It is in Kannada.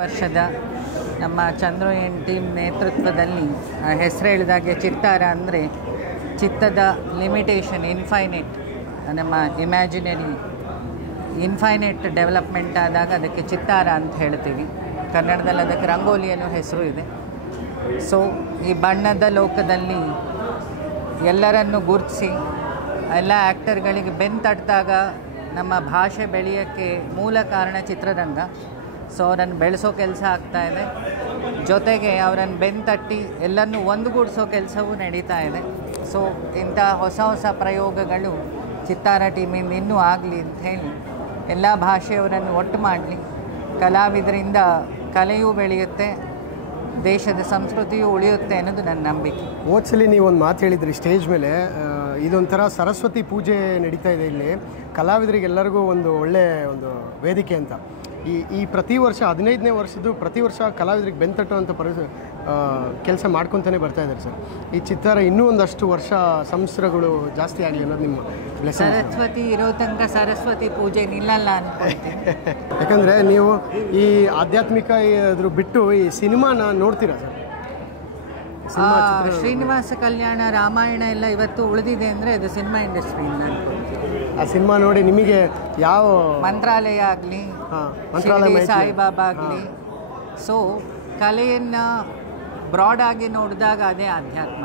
ವರ್ಷದ ನಮ್ಮ ಚಂದ್ರು ಎನ್ ಟೀಮ್ ನೇತೃತ್ವದಲ್ಲಿ ಹೆಸರು ಹೇಳಿದಾಗೆ ಚಿತ್ತಾರ ಅಂದರೆ ಚಿತ್ತದ ಲಿಮಿಟೇಷನ್ ಇನ್ಫೈನೈಟ್, ನಮ್ಮ ಇಮ್ಯಾಜಿನರಿ ಇನ್ಫೈನೈಟ್ ಡೆವಲಪ್ಮೆಂಟ್ ಆದಾಗ ಅದಕ್ಕೆ ಚಿತ್ತಾರ ಅಂತ ಹೇಳ್ತೀವಿ. ಕನ್ನಡದಲ್ಲಿ ಅದಕ್ಕೆ ರಂಗೋಲಿ ಅನ್ನೋ ಹೆಸರು ಇದೆ. ಸೊ ಈ ಬಣ್ಣದ ಲೋಕದಲ್ಲಿ ಎಲ್ಲರನ್ನು ಗುರುತಿಸಿ ಎಲ್ಲ ಆ್ಯಕ್ಟರ್ಗಳಿಗೆ ಬೆನ್ನು ತಟ್ಟಿದಾಗ ನಮ್ಮ ಭಾಷೆ ಬೆಳೆಯೋಕ್ಕೆ ಮೂಲ ಕಾರಣ ಚಿತ್ರರಂಗ. ಸೊ ಅವರನ್ನು ಬೆಳೆಸೋ ಕೆಲಸ ಆಗ್ತಾಯಿದೆ, ಜೊತೆಗೆ ಅವರನ್ನು ಬೆನ್ನು ತಟ್ಟಿ ಎಲ್ಲರನ್ನೂ ಒಂದುಗೂಡಿಸೋ ಕೆಲಸವೂ ನಡೀತಾ ಇದೆ. ಸೊ ಇಂಥ ಹೊಸ ಹೊಸ ಪ್ರಯೋಗಗಳು ಚಿತ್ತಾರ ಟೀಮಿಂದ ಇನ್ನೂ ಆಗಲಿ ಅಂತ ಹೇಳಿ ಎಲ್ಲ ಭಾಷೆಯವರನ್ನು ಒಟ್ಟು ಮಾಡಲಿ. ಕಲಾವಿದರಿಂದ ಕಲೆಯೂ ಬೆಳೆಯುತ್ತೆ, ದೇಶದ ಸಂಸ್ಕೃತಿಯೂ ಉಳಿಯುತ್ತೆ ಅನ್ನೋದು ನನ್ನ ನಂಬಿಕೆ. ಹೋದ್ಸಲಿ ನೀವು ಒಂದು ಮಾತು ಹೇಳಿದ್ರಿ ಸ್ಟೇಜ್ ಮೇಲೆ, ಇದೊಂಥರ ಸರಸ್ವತಿ ಪೂಜೆ ನಡೀತಾ ಇದೆ ಇಲ್ಲಿ, ಕಲಾವಿದರಿಗೆಲ್ಲರಿಗೂ ಒಂದು ಒಳ್ಳೆಯ ಒಂದು ವೇದಿಕೆ ಅಂತ. ಈ ಪ್ರತಿ ವರ್ಷ 15ನೇ ವರ್ಷದ್ದು ಪ್ರತಿ ವರ್ಷ ಕಲಾವಿದರಿಗೆ ಬೆಂತಟ್ಟುವಂಥ ಕೆಲಸ ಮಾಡ್ಕೊತಾನೆ ಬರ್ತಾ ಇದ್ದಾರೆ ಸರ್. ಈ ಚಿತ್ತಾರ ಇನ್ನೂ ಒಂದಷ್ಟು ವರ್ಷ ಸಂವತ್ಸರಗಳು ಜಾಸ್ತಿ ಆಗಲಿ ಅನ್ನೋದು ನಿಮ್ಮ ಬ್ಲೆಸ್ಸಿಂಗ್. ಸರಸ್ವತಿ ಇರೋ ತನಕ ಸರಸ್ವತಿ ಪೂಜೆ ನಿಲ್ಲಲ್ಲ ಅನ್ಕೊಳ್ತೀನಿ. ಯಾಕಂದರೆ ನೀವು ಈ ಆಧ್ಯಾತ್ಮಿಕ ಇದ್ರ ಬಿಟ್ಟು ಈ ಸಿನಿಮಾನ ನೋಡ್ತೀರಾ ಸರ್? ಶ್ರೀನಿವಾಸ ಕಲ್ಯಾಣ, ರಾಮಾಯಣ ಎಲ್ಲ ಇವತ್ತು ಉಳಿದಿದೆ ಅಂದರೆ ಅದು ಸಿನಿಮಾ ಇಂಡಸ್ಟ್ರಿಯಿಂದ ಅನ್ಕೊಳ್ತೀನಿ. ಆ ಸಿನಿಮಾ ನೋಡಿ ನಿಮಗೆ ಯಾವ ಮಂತ್ರಾಲಯ ಆಗಲಿ, ಸಾಯಿಬಾಬಾ ಆಗಲಿ, ಸೊ ಕಲೆಯನ್ನು ಬ್ರಾಡ್ ಆಗಿ ನೋಡಿದಾಗ ಅದೇ ಆಧ್ಯಾತ್ಮ.